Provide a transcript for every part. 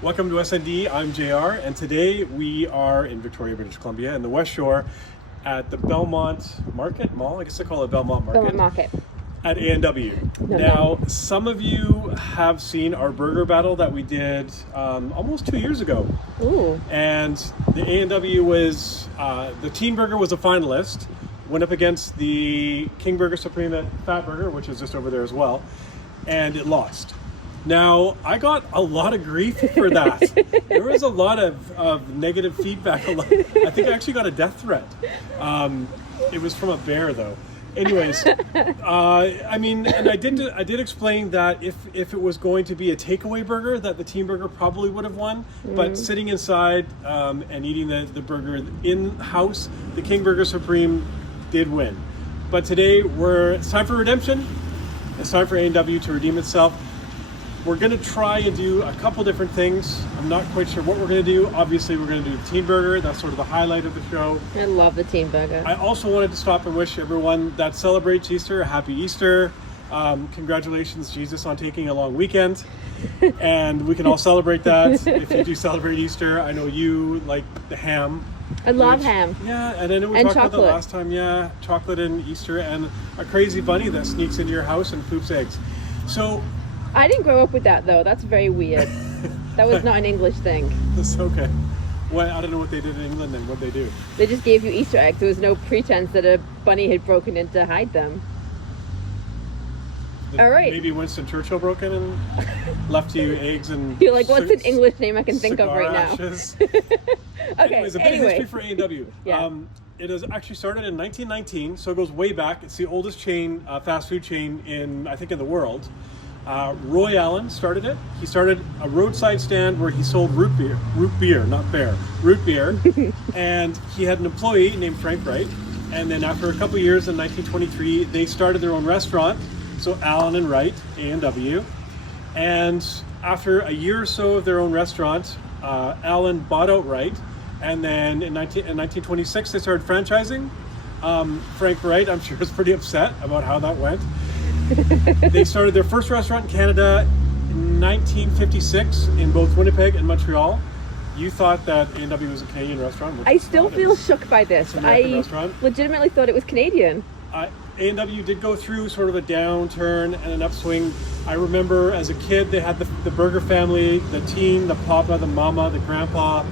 Welcome to SND. I'm JR, and today we are in Victoria, British Columbia, in the West Shore, at the Belmont Market Mall. I guess they call it Belmont Market. Belmont Market. At A&W. Now, some of you have seen our burger battle that we did almost 2 years ago. Ooh. And the A&W was, the Teen Burger was a finalist, went up against the King Burger Supreme at Fat Burger, which is just over there as well, and it lost. Now, I got a lot of grief for that. There was a lot of negative feedback. I think I actually got a death threat. It was from a bear, though. Anyways, I mean, and I did explain that if it was going to be a takeaway burger, that the Teen Burger probably would have won. But sitting inside and eating the burger in-house, the King Burger Supreme did win. But today, it's time for redemption. It's time for A&W to redeem itself. We're going to try and do a couple different things. I'm not quite sure what we're going to do. Obviously, we're going to do the Teen Burger. That's sort of the highlight of the show. I love the Teen Burger. I also wanted to stop and wish everyone that celebrates Easter a happy Easter. Congratulations, Jesus, on taking a long weekend. And we can all celebrate that if you do celebrate Easter. I know you like the ham. I love ham. Yeah, and I know we And talked about chocolate. that last time. Yeah, chocolate and Easter, and a crazy bunny that sneaks into your house and poops eggs. So I didn't grow up with that, though. That's very weird. That was not an English thing. that's okay. Well, I don't know what they did in England and what they do. They just gave you Easter eggs. There was no pretense that a bunny had broken in to hide them. All right. Maybe Winston Churchill broke in and left you eggs and... You're like, what's an English name I can think of right now? Ashes. Okay, Anyways, a bit of anyway. history for A&W. Yeah. It has actually started in 1919, so it goes way back. It's the oldest chain, fast food chain in the world. Roy Allen started it. He started a roadside stand where he sold root beer, not bear, root beer. And he had an employee named Frank Wright. And then after a couple of years in 1923, they started their own restaurant. So Allen and Wright, A&W. And after a year or so of their own restaurant, Allen bought out Wright. And then in 1926, they started franchising. Frank Wright, I'm sure, was pretty upset about how that went. They started their first restaurant in Canada in 1956 in both Winnipeg and Montreal. You thought that A&W was a Canadian restaurant. I still feel shook by this. I restaurant. legitimately thought it was Canadian. A&W did go through sort of a downturn and an upswing. I remember as a kid, they had the burger family, the teen, the papa, the mama, the grandpa.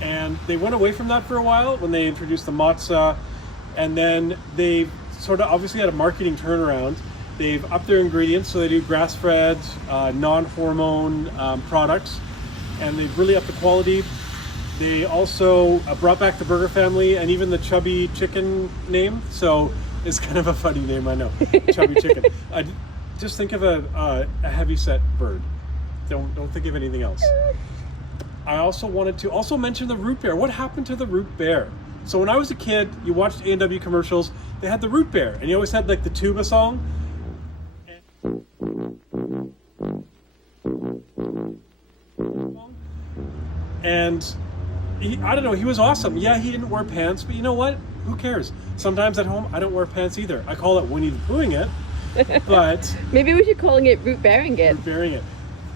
And they went away from that for a while when they introduced the matzah. And then they sort of obviously had a marketing turnaround. They've upped their ingredients, so they do grass-fed, non-hormone products. And they've really upped the quality. They also brought back the burger family and even the chubby chicken name. So it's kind of a funny name, I know, chubby chicken. Just think of a heavy-set bird. Don't think of anything else. I also wanted to also mention the root beer. What happened to the root beer? So when I was a kid, you watched A&W commercials. They had the root beer, and you always had like the tuba song. And I don't know, he was awesome. Yeah, he didn't wear pants, but you know what? Who cares? Sometimes at home, I don't wear pants either. I call it Winnie the Poohing it, but... Maybe we should calling it root bearing it. Root bearing it.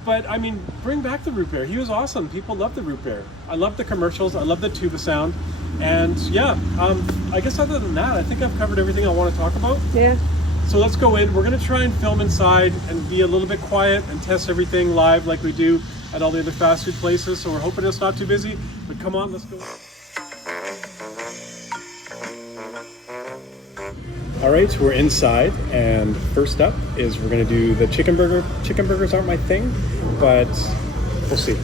But, I mean, bring back the root beer. He was awesome. People love the root beer. I love the commercials. I love the tuba sound. And, yeah, I guess other than that, I think I've covered everything I want to talk about. Yeah. So let's go in. We're going to try and film inside and be a little bit quiet and test everything live like we do at all the other fast food places. So we're hoping it's not too busy. But come on, let's go. All right, so we're inside, and first up is we're going to do the chicken burger. Chicken burgers aren't my thing, but we'll see.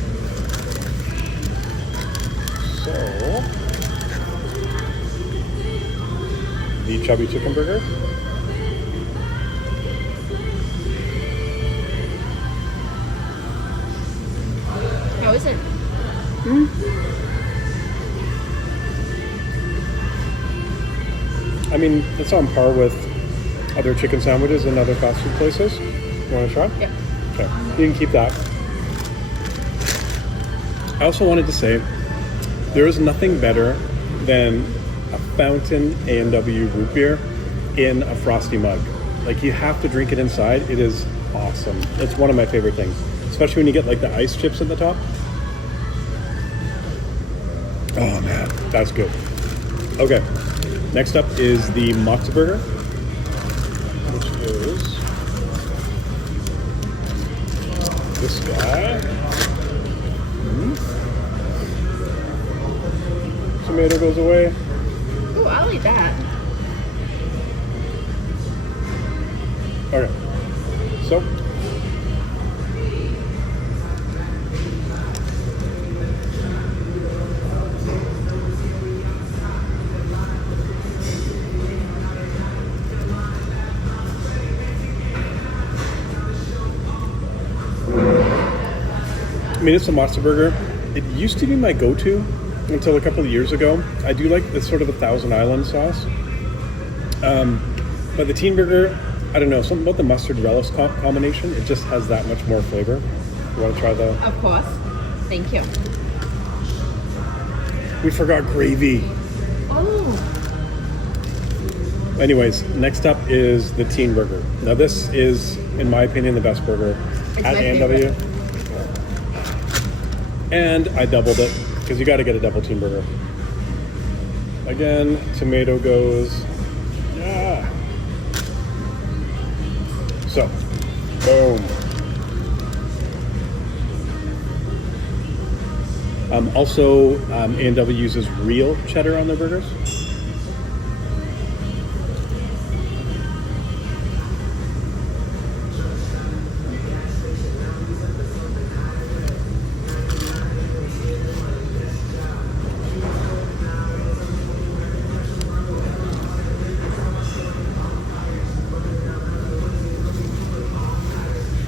So, the chubby chicken burger. How is it? I mean, it's on par with other chicken sandwiches in other fast food places. You want to try? Yeah. Okay, you can keep that. I also wanted to say, there is nothing better than a fountain A&W root beer in a frosty mug. Like, you have to drink it inside. It is awesome. It's one of my favorite things, especially when you get like the ice chips at the top. Oh man, that's good. Okay, next up is the matzo burger, which is this guy. Tomato goes away. Ooh, I'll eat that. Okay, so I mean, it's a matzo burger. It used to be my go-to until a couple of years ago. I do like the sort of a Thousand Island sauce. But the teen burger, I don't know, something about the mustard relish combination, it just has that much more flavor. You want to try the... Of course. Thank you. We forgot gravy. Oh. Anyways, next up is the teen burger. Now this is, in my opinion, the best burger It's at my A&W. favorite. And I doubled it, because you got to get a double teen burger. Again, tomato goes. Yeah. So, boom. Also, A&W uses real cheddar on their burgers.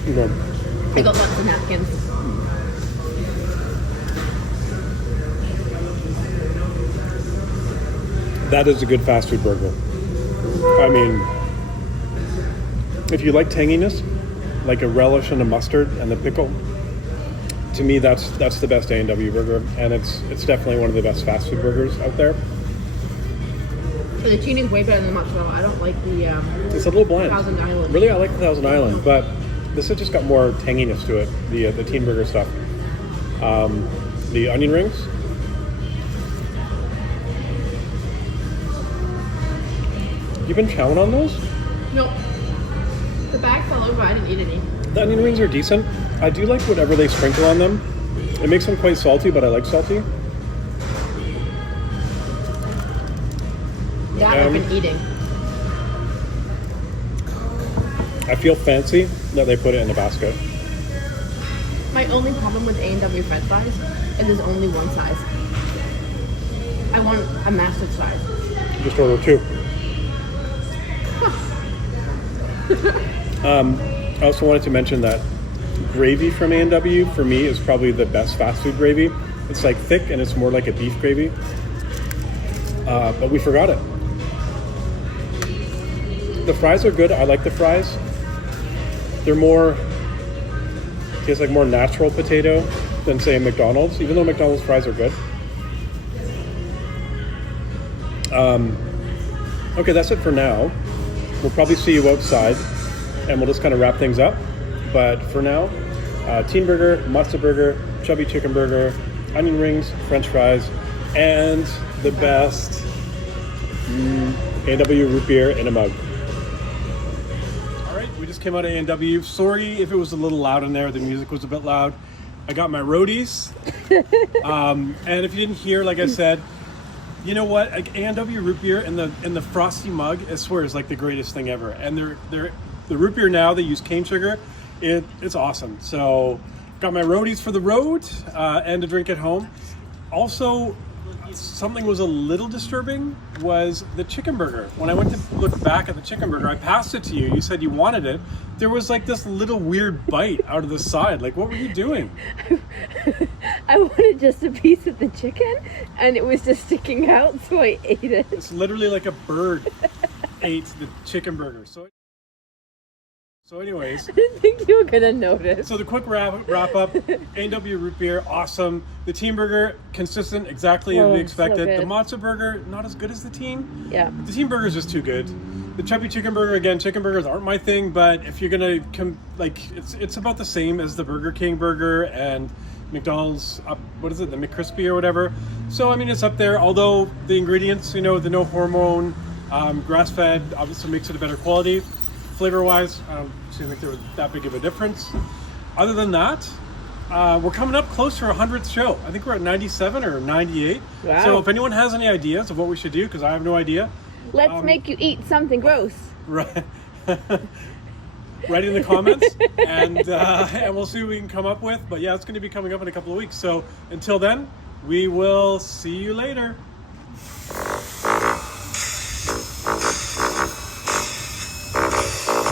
Okay. I got lots of napkins. That is a good fast food burger. I mean, if you like tanginess, like a relish and a mustard and the pickle, to me that's the best A&W burger, and it's definitely one of the best fast food burgers out there. But the teen is way better than the mozzarella. I don't like the It's a little bland. Thousand Island. Really, I like the Thousand Island, but this has just got more tanginess to it. The teen burger stuff. The onion rings. You've been chowing on those? Nope. The bag fell over. I didn't eat any. The onion rings are decent. I do like whatever they sprinkle on them. It makes them quite salty, but I like salty. That I've been eating. I feel fancy that they put it in a basket. My only problem with A&W French fries is there's only one size. I want a massive size. Just order two. I also wanted to mention that gravy from A&W for me is probably the best fast food gravy. It's like thick and it's more like a beef gravy. But we forgot it. The fries are good. I like the fries. They're more, tastes like more natural potato than say McDonald's, even though McDonald's fries are good. Okay, that's it for now. We'll probably see you outside and we'll just kind of wrap things up. But for now, teen burger, matzo burger, chubby chicken burger, onion rings, french fries, and the best A&W root beer in a mug. All right, we just came out of A&W. Sorry if it was a little loud in there. The music was a bit loud. I got my roadies. And if you didn't hear, like I said, you know what? Like A&W root beer in the frosty mug, I swear, is like the greatest thing ever. And the root beer now, they use cane sugar. It's awesome. So got my roadies for the road and to drink at home. Also, something was a little disturbing was the chicken burger. When I went to look back at the chicken burger, I passed it to you. You said you wanted it. There was like this little weird bite out of the side. Like, what were you doing? I wanted just a piece of the chicken, and it was just sticking out, so I ate it. It's literally like a bird ate the chicken burger. So anyways, I didn't think you were gonna notice. so the quick wrap up, A&W root beer, awesome. The teen burger, consistent, exactly as we expected. so good. The matzo burger, not as good as the teen. Yeah. The teen burger is just too good. The chubby chicken burger, again, chicken burgers aren't my thing, but if you're gonna it's about the same as the Burger King burger, and McDonald's, what is it, the McCrispy or whatever. So I mean, it's up there. Although the ingredients, the no hormone, grass-fed, obviously makes it a better quality. Flavor-wise, I don't seem like there was that big of a difference. Other than that, we're coming up close to our 100th show. I think we're at 97 or 98. Wow. So if anyone has any ideas of what we should do, because I have no idea. Let's make you eat something gross. Right. Write in the comments, and we'll see what we can come up with. But yeah, it's going to be coming up in a couple of weeks. So until then, we will see you later.